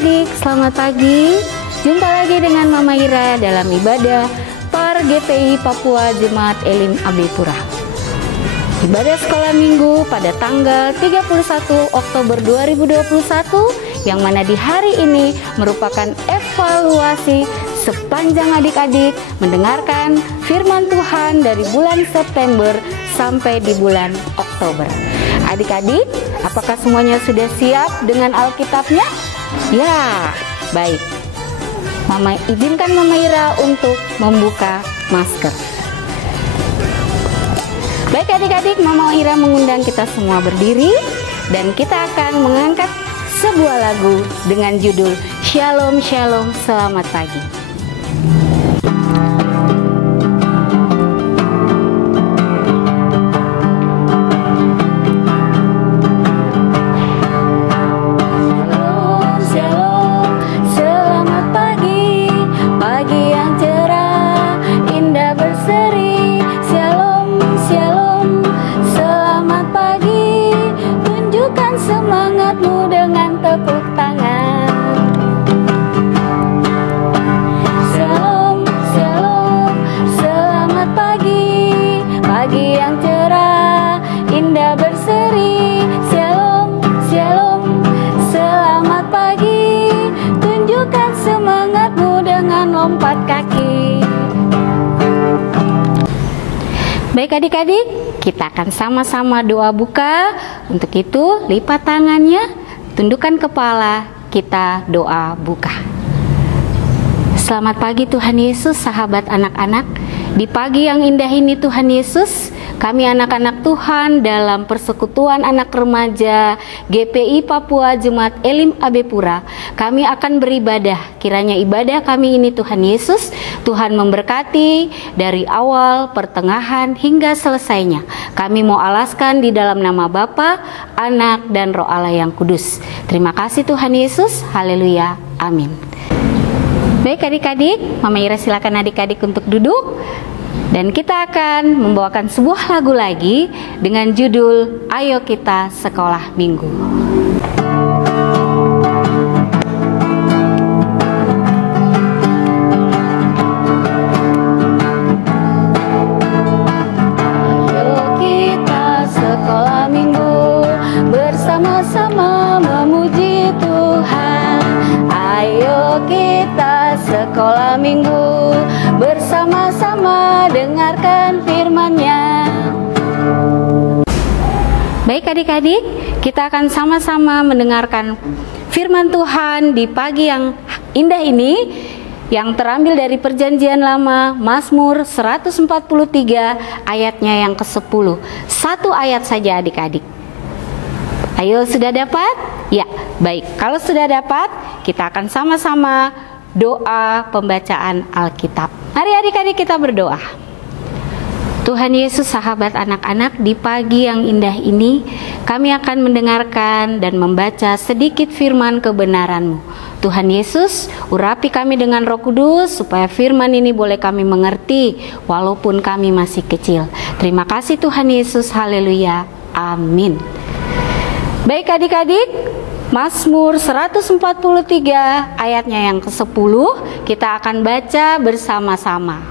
adik-adik, selamat pagi. Jumpa lagi dengan Mama Ira dalam ibadah PAR GPI Papua Jemaat Elim AB Pura. Ibadah sekolah minggu pada tanggal 31 Oktober 2021 yang mana di hari ini merupakan evaluasi sepanjang adik-adik mendengarkan firman Tuhan dari bulan September sampai di bulan Oktober. Adik-adik, apakah semuanya sudah siap dengan Alkitabnya? Ya, baik. Izinkan Mama Ira untuk membuka masker. Baik adik-adik, Mama Ira mengundang kita semua berdiri dan kita akan mengangkat sebuah lagu dengan judul Shalom Shalom Selamat Pagi. Baik adik-adik, kita akan sama-sama doa buka. Untuk itu, lipat tangannya, tundukkan kepala, kita doa buka. Selamat pagi Tuhan Yesus, sahabat anak-anak. Di pagi yang indah ini Tuhan Yesus, kami anak-anak Tuhan dalam persekutuan anak remaja GPI Papua Jemaat Elim AB Pura, kami akan beribadah. Kiranya ibadah kami ini Tuhan Yesus, Tuhan memberkati dari awal, pertengahan hingga selesainya. Kami mau alaskan di dalam nama Bapa, Anak dan Roh Allah yang kudus. Terima kasih Tuhan Yesus, haleluya, amin. Baik adik-adik, Mama Ira silakan adik-adik untuk duduk. Dan kita akan membawakan sebuah lagu lagi dengan judul Ayo Kita Sekolah Minggu. Ayo kita sekolah minggu, bersama-sama memuji Tuhan. Ayo kita sekolah minggu, bersama-sama dengarkan firman-Nya. Baik adik-adik, kita akan sama-sama mendengarkan firman Tuhan di pagi yang indah ini yang terambil dari Perjanjian Lama, Mazmur 143 ayatnya yang ke-10. Satu ayat saja adik-adik. Ayo, sudah dapat? Ya, baik. Kalau sudah dapat, kita akan sama-sama doa pembacaan Alkitab. Mari adik-adik kita berdoa. Tuhan Yesus, sahabat anak-anak, di pagi yang indah ini kami akan mendengarkan dan membaca sedikit firman kebenaran-Mu. Tuhan Yesus, urapi kami dengan Roh Kudus supaya firman ini boleh kami mengerti walaupun kami masih kecil. Terima kasih Tuhan Yesus, haleluya, amin. Baik adik-adik, Mazmur 143 ayatnya yang ke-10 kita akan baca bersama-sama.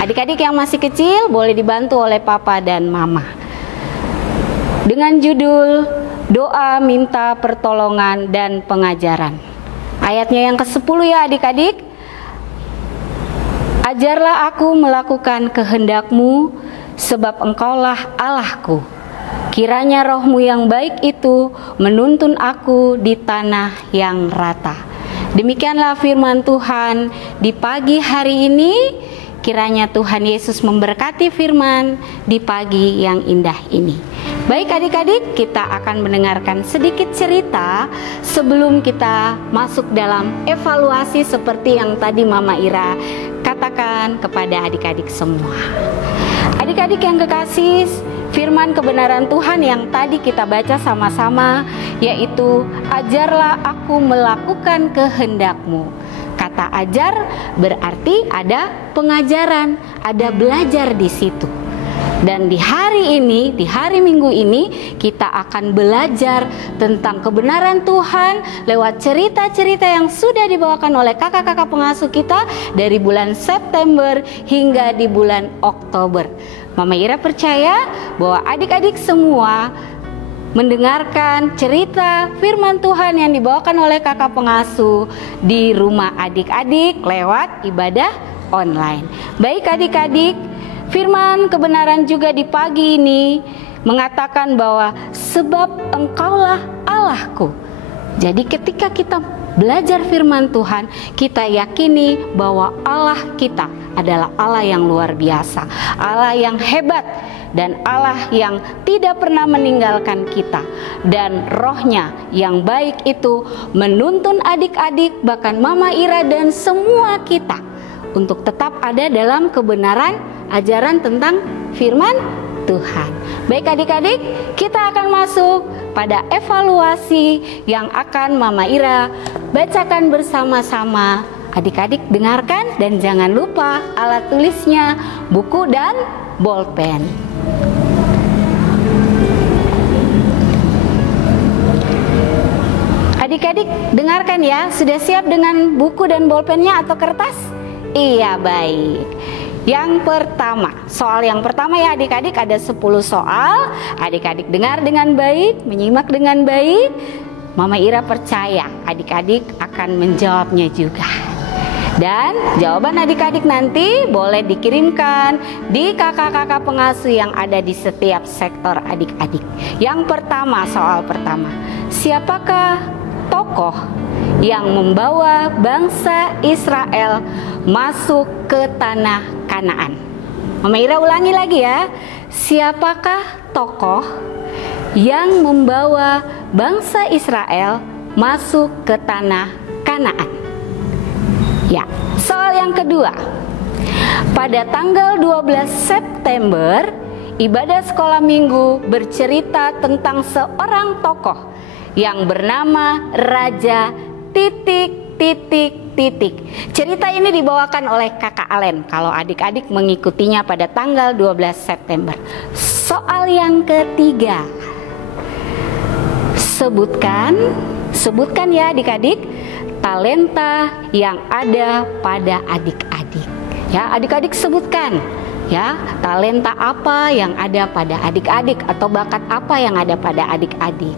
Adik-adik yang masih kecil boleh dibantu oleh Papa dan Mama. Dengan judul Doa Minta Pertolongan dan Pengajaran. Ayatnya yang ke-10 ya adik-adik. Ajarlah aku melakukan kehendak-Mu, sebab Engkaulah Allahku. Kiranya roh-Mu yang baik itu menuntun aku di tanah yang rata. Demikianlah firman Tuhan di pagi hari ini. Kiranya Tuhan Yesus memberkati firman di pagi yang indah ini. Baik adik-adik, kita akan mendengarkan sedikit cerita sebelum kita masuk dalam evaluasi seperti yang tadi Mama Ira katakan kepada adik-adik semua. Adik-adik yang kekasih, firman kebenaran Tuhan yang tadi kita baca sama-sama yaitu ajarlah aku melakukan kehendak-Mu. Kata ajar berarti ada pengajaran, ada belajar di situ. Dan di hari ini, di hari Minggu ini, kita akan belajar tentang kebenaran Tuhan lewat cerita-cerita yang sudah dibawakan oleh kakak-kakak pengasuh kita dari bulan September hingga di bulan Oktober. Mama Ira percaya bahwa adik-adik semua mendengarkan cerita firman Tuhan yang dibawakan oleh kakak pengasuh di rumah adik-adik lewat ibadah online. Baik adik-adik, firman kebenaran juga di pagi ini mengatakan bahwa sebab Engkaulah Allahku. Jadi ketika kita belajar firman Tuhan, kita yakini bahwa Allah kita adalah Allah yang luar biasa, Allah yang hebat, dan Allah yang tidak pernah meninggalkan kita. Dan Roh-Nya yang baik itu menuntun adik-adik, bahkan Mama Ira dan semua kita untuk tetap ada dalam kebenaran ajaran tentang firman Tuhan. Baik adik-adik, kita akan masuk pada evaluasi yang akan Mama Ira bacakan bersama-sama. Adik-adik dengarkan dan jangan lupa alat tulisnya, buku dan bolpen. Adik-adik dengarkan ya, sudah siap dengan buku dan bolpennya atau kertas? Iya, baik. Yang pertama, soal yang pertama ya adik-adik, ada 10 soal. Adik-adik dengar dengan baik, menyimak dengan baik. Mama Ira percaya adik-adik akan menjawabnya juga. Dan jawaban adik-adik nanti boleh dikirimkan di kakak-kakak pengasuh yang ada di setiap sektor adik-adik. Yang pertama, soal pertama, siapakah tokoh yang membawa bangsa Israel masuk ke tanah Kanaan? Mama Ira ulangi lagi ya. Siapakah tokoh yang membawa bangsa Israel masuk ke tanah Kanaan? Ya, soal yang kedua. Pada tanggal 12 September, ibadah sekolah minggu bercerita tentang seorang tokoh yang bernama Raja titik. Cerita ini dibawakan oleh Kakak Alen kalau adik-adik mengikutinya pada tanggal 12 September. Soal yang ketiga. Sebutkan ya adik-adik talenta yang ada pada adik-adik. Ya, adik-adik sebutkan ya, talenta apa yang ada pada adik-adik atau bakat apa yang ada pada adik-adik.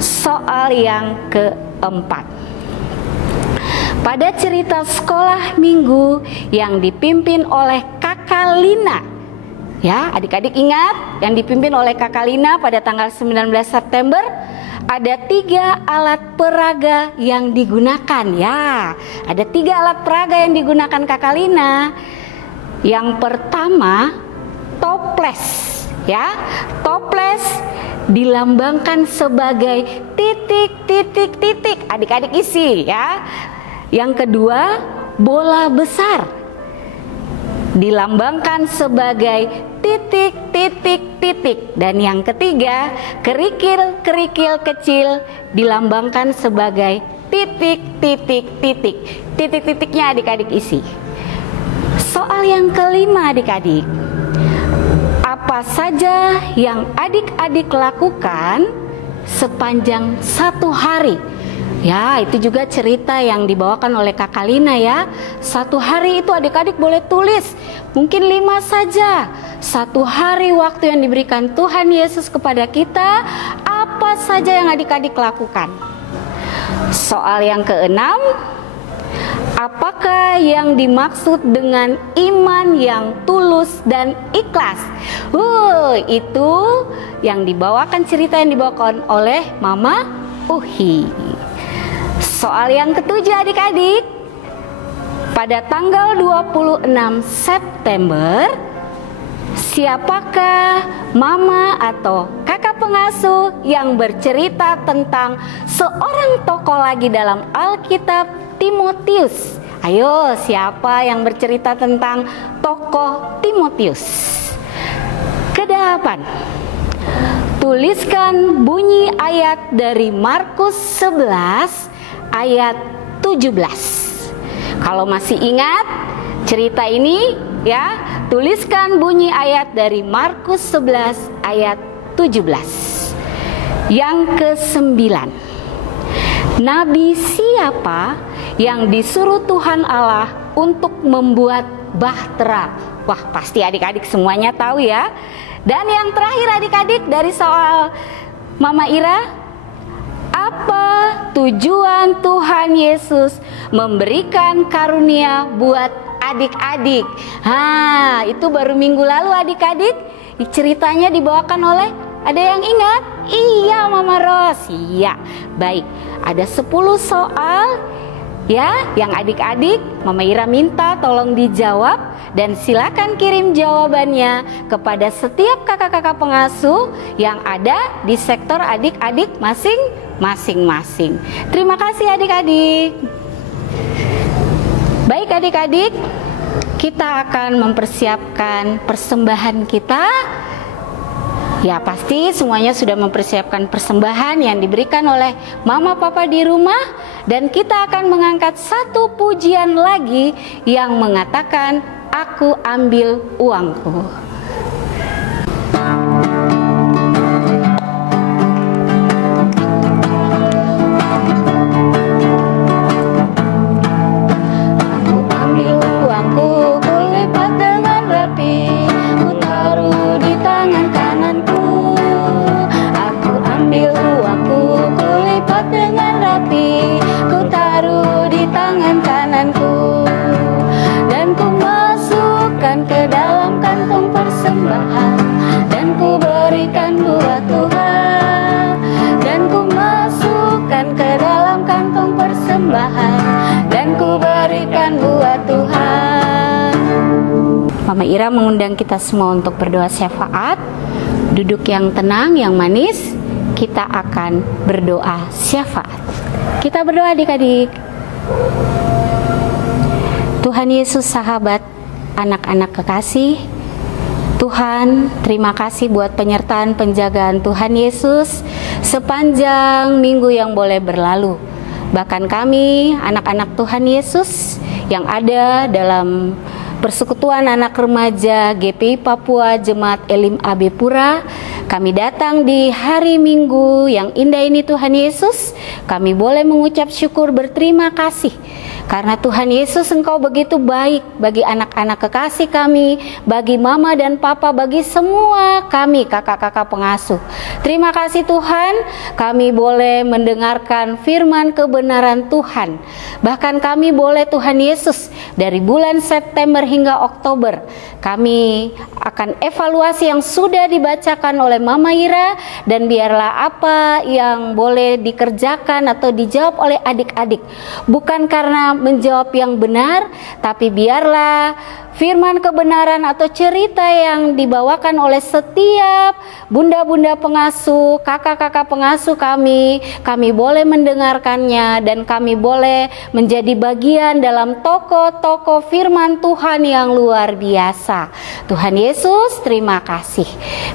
Soal yang keempat. Pada cerita sekolah minggu yang dipimpin oleh Kakak Lina, ya adik-adik ingat yang dipimpin oleh Kakak Lina pada tanggal 19 September, ada 3 alat peraga yang digunakan ya. Ada 3 alat peraga yang digunakan Kakak Lina. Yang pertama, toples ya. Toples dilambangkan sebagai titik. Adik-adik isi ya. Yang kedua, bola besar dilambangkan sebagai titik. Dan yang ketiga, kerikil kecil dilambangkan sebagai titik. Titik-titiknya adik-adik isi. Soal yang kelima adik-adik. Apa saja yang adik-adik lakukan sepanjang 1 hari? Ya, itu juga cerita yang dibawakan oleh Kakak Lina ya. 1 hari itu adik-adik boleh tulis, mungkin 5 saja. 1 hari waktu yang diberikan Tuhan Yesus kepada kita, apa saja yang adik-adik lakukan? Soal yang keenam, apakah yang dimaksud dengan iman yang tulus dan ikhlas? Itu yang dibawakan, cerita yang dibawakan oleh Mama Uhi. Soal yang ketujuh adik-adik, pada tanggal 26 September, siapakah mama atau kakak pengasuh yang bercerita tentang seorang tokoh lagi dalam Alkitab, Timotius? Ayo, siapa yang bercerita tentang tokoh Timotius? Kedelapan, tuliskan bunyi ayat dari Markus 11 ayat 17. Kalau masih ingat cerita ini, ya, tuliskan bunyi ayat dari Markus 11 ayat 17. Yang ke-9, nabi siapa yang disuruh Tuhan Allah untuk membuat bahtera? Wah, pasti adik-adik semuanya tahu ya. Dan yang terakhir adik-adik dari soal Mama Ira, apa tujuan Tuhan Yesus memberikan karunia buat adik-adik? Itu baru minggu lalu adik-adik ceritanya dibawakan oleh, ada yang ingat? Iya Mama Ros. Iya, baik, ada 10 soal ya yang adik-adik Mama Ira minta tolong dijawab. Dan silakan kirim jawabannya kepada setiap kakak-kakak pengasuh yang ada di sektor adik-adik masing-masing. Terima kasih adik-adik. Baik adik-adik, kita akan mempersiapkan persembahan kita. Ya, pasti semuanya sudah mempersiapkan persembahan yang diberikan oleh mama papa di rumah. Dan kita akan mengangkat satu pujian lagi yang mengatakan, aku ambil uangku. Mama Ira mengundang kita semua untuk berdoa syafaat. Duduk yang tenang, yang manis. Kita akan berdoa syafaat. Kita berdoa adik-adik. Tuhan Yesus sahabat, anak-anak kekasih, Tuhan, terima kasih buat penyertaan penjagaan Tuhan Yesus sepanjang minggu yang boleh berlalu. Bahkan kami, anak-anak Tuhan Yesus yang ada dalam Persekutuan Anak Remaja GPI Papua Jemaat Elim AB Pura, kami datang di hari Minggu yang indah ini Tuhan Yesus. Kami boleh mengucap syukur berterima kasih karena Tuhan Yesus Engkau begitu baik bagi anak-anak kekasih kami, bagi mama dan papa, bagi semua kami kakak-kakak pengasuh. Terima kasih Tuhan, kami boleh mendengarkan firman kebenaran Tuhan. Bahkan kami boleh Tuhan Yesus dari bulan September hingga Oktober, kami akan evaluasi yang sudah dibacakan oleh Mama Ira, dan biarlah apa yang boleh dikerjakan atau dijawab oleh adik-adik bukan karena menjawab yang benar, tapi biarlah firman kebenaran atau cerita yang dibawakan oleh setiap bunda-bunda pengasuh, kakak-kakak pengasuh kami boleh mendengarkannya dan kami boleh menjadi bagian dalam tokoh-tokoh firman Tuhan yang luar biasa. Tuhan Yesus, terima kasih.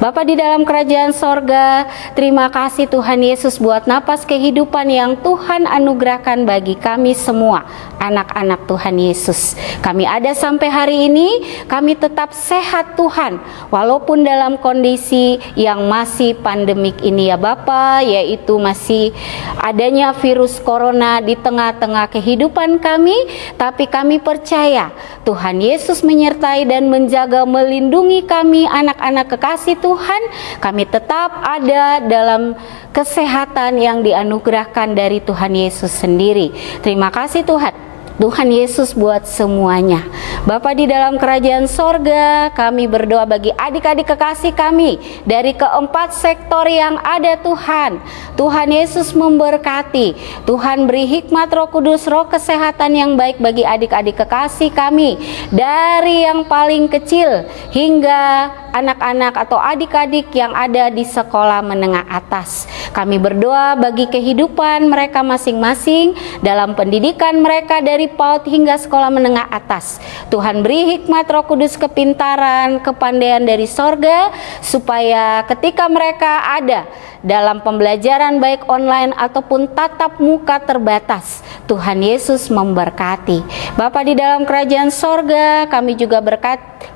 Bapa di dalam kerajaan sorga, terima kasih Tuhan Yesus buat napas kehidupan yang Tuhan anugerahkan bagi kami semua, anak-anak Tuhan Yesus. Kami ada sampai hari ini, kami tetap sehat Tuhan, walaupun dalam kondisi yang masih pandemik ini ya Bapa, yaitu masih adanya virus corona di tengah-tengah kehidupan kami, tapi kami percaya Tuhan Yesus menyertai dan menjaga, melindungi kami anak-anak kekasih Tuhan. Kami tetap ada dalam kesehatan yang dianugerahkan dari Tuhan Yesus sendiri. Terima kasih Tuhan. Tuhan Yesus buat semuanya. Bapa di dalam kerajaan sorga, kami berdoa bagi adik-adik kekasih kami dari keempat sektor yang ada Tuhan. Tuhan Yesus memberkati. Tuhan beri hikmat Roh Kudus, roh kesehatan yang baik bagi adik-adik kekasih kami. Dari yang paling kecil hingga anak-anak atau adik-adik yang ada di sekolah menengah atas. Kami berdoa bagi kehidupan mereka masing-masing dalam pendidikan mereka dari dari PAUD hingga sekolah menengah atas. Tuhan beri hikmat Roh Kudus, kepintaran, kepandaian dari sorga, supaya ketika mereka ada dalam pembelajaran baik online ataupun tatap muka terbatas, Tuhan Yesus memberkati. Bapa di dalam kerajaan sorga, kami juga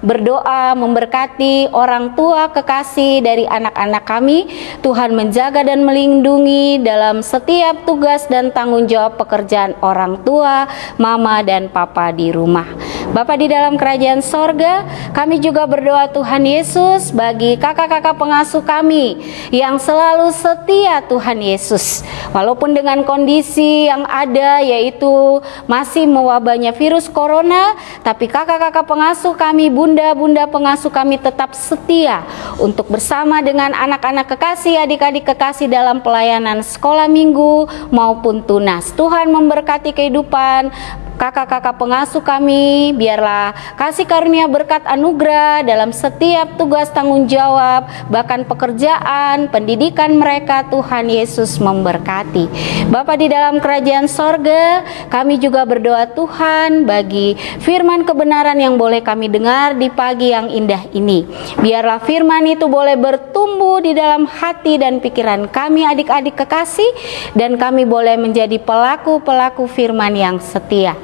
berdoa memberkati orang tua kekasih dari anak-anak kami. Tuhan menjaga dan melindungi dalam setiap tugas dan tanggung jawab pekerjaan orang tua, mama dan papa di rumah. Bapa di dalam kerajaan sorga, kami juga berdoa Tuhan Yesus bagi kakak-kakak pengasuh kami yang selalu setia Tuhan Yesus. Walaupun dengan kondisi yang ada, yaitu masih mewabahnya virus corona, tapi kakak-kakak pengasuh kami, bunda-bunda pengasuh kami tetap setia untuk bersama dengan anak-anak kekasih, adik-adik kekasih dalam pelayanan sekolah minggu maupun tunas. Tuhan memberkati kehidupan kakak-kakak pengasuh kami, biarlah kasih karunia berkat anugerah dalam setiap tugas tanggung jawab, bahkan pekerjaan, pendidikan mereka. Tuhan Yesus memberkati. Bapa di dalam kerajaan sorga, kami juga berdoa Tuhan bagi firman kebenaran yang boleh kami dengar di pagi yang indah ini. Biarlah firman itu boleh bertumbuh di dalam hati dan pikiran kami adik-adik kekasih, dan kami boleh menjadi pelaku-pelaku firman yang setia.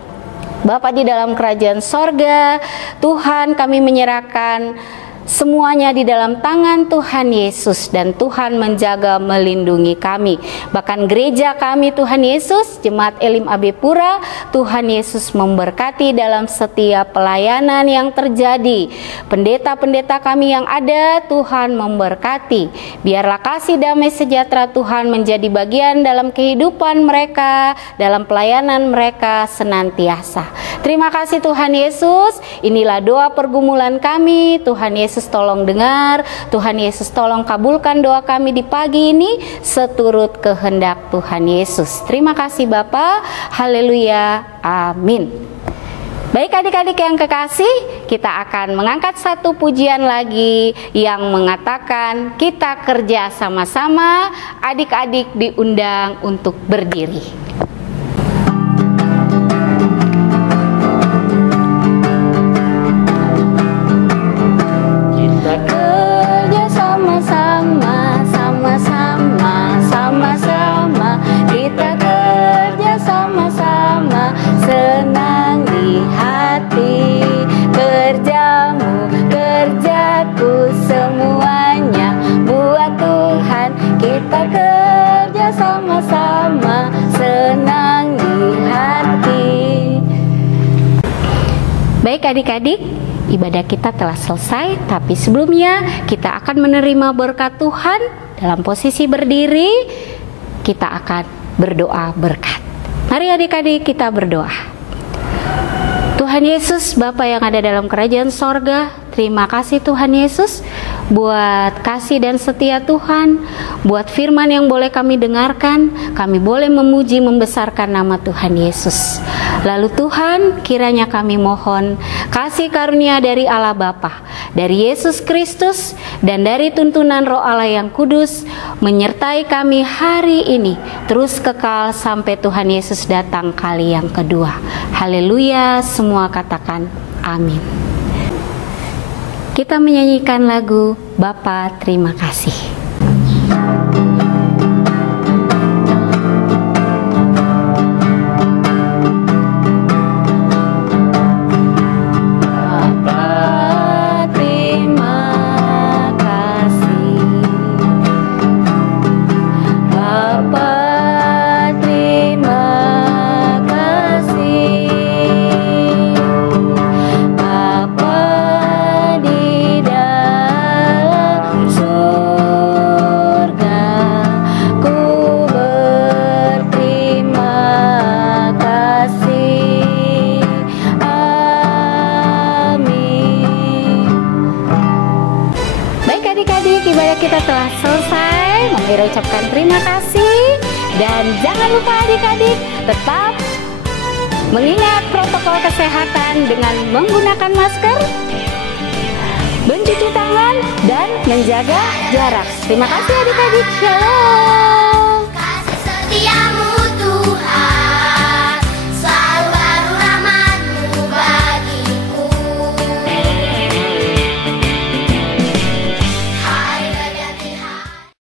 Bapa di dalam kerajaan sorga, Tuhan kami menyerahkan semuanya di dalam tangan Tuhan Yesus, dan Tuhan menjaga melindungi kami. Bahkan gereja kami Tuhan Yesus, Jemaat Elim AB Pura, Tuhan Yesus memberkati dalam setiap pelayanan yang terjadi. Pendeta-pendeta kami yang ada, Tuhan memberkati. Biarlah kasih damai sejahtera Tuhan menjadi bagian dalam kehidupan mereka, dalam pelayanan mereka senantiasa. Terima kasih Tuhan Yesus. Inilah doa pergumulan kami. Tuhan Yesus tolong dengar, Tuhan Yesus tolong kabulkan doa kami di pagi ini seturut kehendak Tuhan Yesus. Terima kasih Bapa. Haleluya. Amin. Baik adik-adik yang kekasih, kita akan mengangkat satu pujian lagi yang mengatakan kita kerja sama-sama. Adik-adik diundang untuk berdiri. Baik adik-adik, ibadah kita telah selesai, tapi sebelumnya kita akan menerima berkat Tuhan. Dalam posisi berdiri, kita akan berdoa berkat. Mari adik-adik kita berdoa. Tuhan Yesus, Bapa yang ada dalam kerajaan sorga, terima kasih Tuhan Yesus buat kasih dan setia Tuhan, buat firman yang boleh kami dengarkan. Kami boleh memuji membesarkan nama Tuhan Yesus. Lalu Tuhan, kiranya kami mohon kasih karunia dari Allah Bapa, dari Yesus Kristus, dan dari tuntunan Roh Allah yang kudus menyertai kami hari ini terus kekal sampai Tuhan Yesus datang kali yang kedua. Haleluya, semua katakan amin. Kita menyanyikan lagu Bapa Terima Kasih. Kita telah selesai, mari ucapkan terima kasih, dan jangan lupa adik-adik tetap mengingat protokol kesehatan dengan menggunakan masker, mencuci tangan, dan menjaga jarak. Terima kasih adik-adik. Shalom. Kasih setiamu